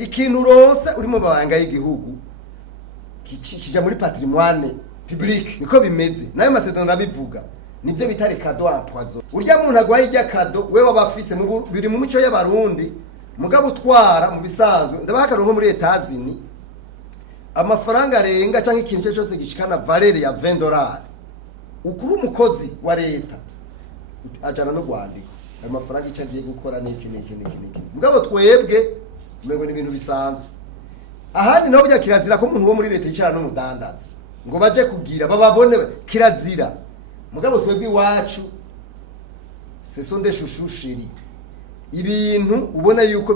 ikintu uronse uri mu mabanga y'igihugu kija muri patrimoine public, niko bimeze nayo masezerano ndabivuga, nibyo bita cadeau empoisonné. Urya muntu agwaye ijya cadeau we wabafise biri mu mico y'abarundi, mugabo utwara mu bisanzwe ndabaka nko muri Etats-Unis amafaranga arenga canke ikintu cyose gishikana valeur ya $20 ukuru umukozi wa leta ajana no gwandika ayo mafaranga icagiye gukora niki mugabo twebwe umengo ni ibintu bisanzwe. Ahandi naho bya kirazira ko umuntu wo muri leta yicara no mudandaza ngo baje kugira bababone kirazira, mugabo twebwe iwacu ce sont des chouchous chéris, ibintu ubona yuko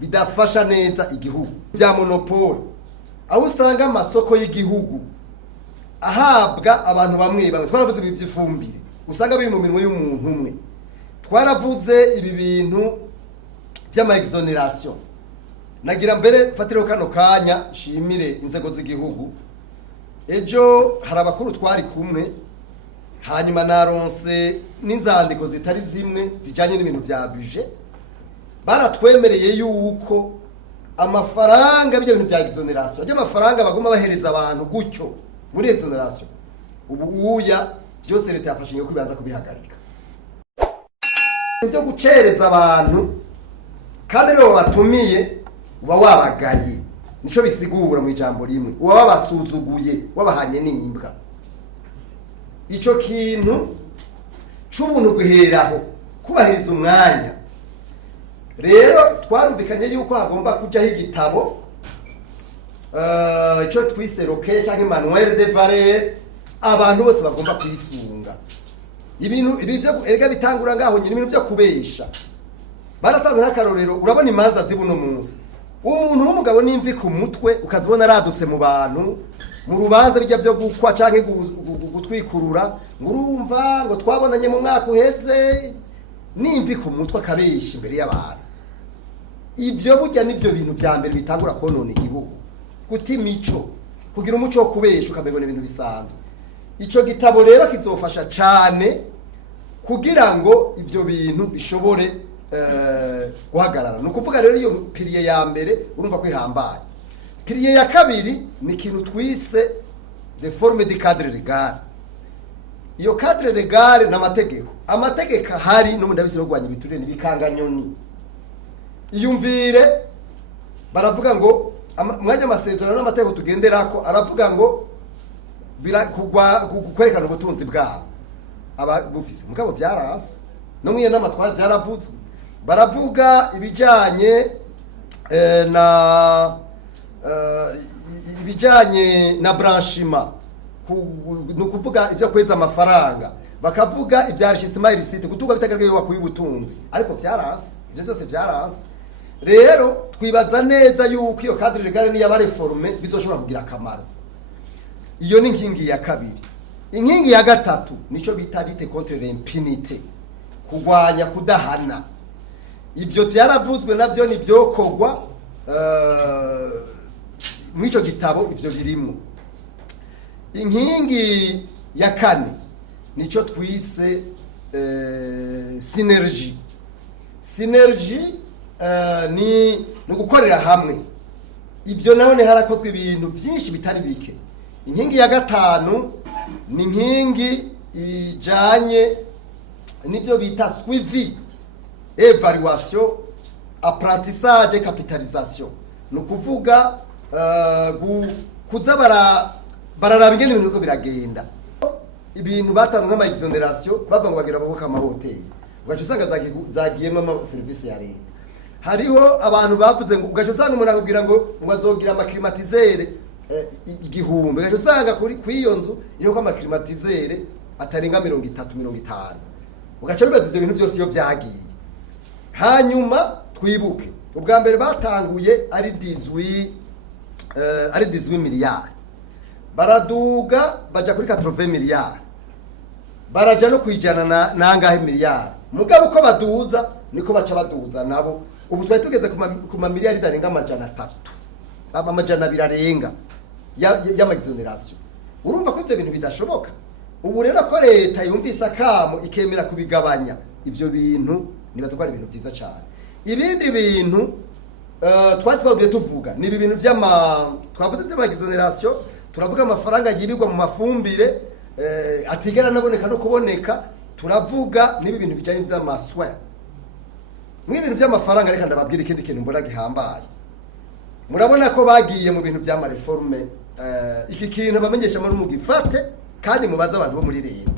bidafasha neza igihugu bya monopole, aho usanga amasoko y'igihugu ahabwa abantu bamwe twaravuze ibi by'ifumbire usanga biri mu minwe y'umuntu umwe, twaravuze ibi bintu by'ama exoneration. Nagira mbere fatiro kano kanya shimire inzego z'igihugu, ejo hari abakuru twari kumwe, hanyuma naronse n'inzandiko zitari zimwe zijanye n'ibintu bya budget, baratwemereye yuko amafaranga bijya bintu bya exoneration ajya amafaranga bagomba bahereza abantu gutyo muri exoneration ubu uya byose leta yafashe ngo kwibanza kubihagarika, ibyo gucereza abantu kandi rero batumiye uba wabagaye, nico bisigura mu ijambo rimwe, uba wabasuzuguye wabahanye n'imbwa. Ico kintu c'ubuntu guheraho kubahiriza umwanya, rero twarumvikanye yuko hagomba kujaho igitabo ico twise roke canke manuel de valeur, abantu bose bagomba kwisunga. Ibintu ibyo ega bitangura ngaho nyine ibintu byo kubesha baratanze nk'akarorero, urabona imanza zibuno munsi umuntu w'umugabo n'imvi ku mutwe ukazibona araduse mu bantu mu rubanza bijya byo gukwa canke gutwikurura, ngo urumva ngo twabonanye mu mwaka uheze n'imvi ku mutwe akabesha imbere y'abantu. Ibyo burya nibyo bintu bya mbere bitangura konona igihugu, guta imico, kugira umuco wo kubesha ukamenya ibintu bisanzwe. Ico gitabo rero kizofasha cyane kugira ngo ivyo bintu bishobore guhagarara. No kuvuga rero iyo pilier ya mbere urumva ko ihambaye. Pilier ya kabiri ni ikintu twise reforme du cadre légal. Iyo cadre légal n'amategeko, amategeko hari no mundabise no gwanya biturire n'ibikanganyoni. Iyumvire baravuga ngo mwanya amasezerano n'amategeko tugenderako aravuga ngo kwerekana ubutunzi bwabo ababufise, mugabo byaranse no mwiye n'amatwara byaravuzwe, baravuga ibijanye na blanchiment, no kuvuga ibyo kweza amafaranga, bakavuga ibya richissement illicite, kutuga bitagaragaye wakuye ubutunzi, ariko byaranse, ibyo byose byaranse. Rero twibaza neza yuko iyo cadre légal ni yabareforme bizoshobora kugira akamaro. Iyo ni inkingi ya kabiri. Inkingi ya gatatu nico bita lutte contre l'impunité, kugwanya kudahana. Ibyo byaravuzwe navyo ni byokogwa mwico gitabo, ibyo birimo. Inkingi ya kane nico twise synergie. Synergie ni gukorera hamwe. Ibyo naho harakozwe ibintu byinshi bitari bike. Inkingi ya gatanu ni inkingi ijanye nibyo bita suivi, evaluation, apprentissage, capitalisation. No kuvuga kuza bararaba ingene ibintu uko biragenda. Ibintu batanze nk'ama exoneration bava ngo bagira babuka amahoteli, ugaca usanga zagiyemo ama service ya leta. Hariho abantu bavuze ngo ugaca usanga umuntu akubwira ngo azogira ama climatiseur igihumbi, ugaca usanga kuri iyo nzu iriho ama climatiseur atarenga 30-50. Ugaca wibaza ivyo bintu byose iyo byagiye. Hanyuma twibuke ubwa mbere batanguye ari 18 miliyari, baraduga baja kuri 80 miliyari, baraja no kwijana nangahe miliyari. Mugabo uko baduza niko baca baduza nabo. Ubu twari tugeze ku miliyari darenga amajana birarenga ya exoneration. Urumva ko ivyo bintu bidashoboka. Ubu rero ko leta yumvise akamo ikemera kubigabanya ivyo bintu, nibaza ko ari ibintu byiza cyane. Ibindi bintu twabwiye tuvuga ni ibi bintu twavuze by'amagizoneration, turavuga amafaranga yibigwa mu mafumbire atigera naboneka no kuboneka, turavuga n'ibi bintu bijanye n'amaswa. Mwe ibintu by'amafaranga reka ndababwira ikindi kintu mbona gihambaye. Murabona ko bagiye mu bintu by'amareforme, iki kintu bamenyesha muri mugifate kandi mubaza abantu bo muri leta.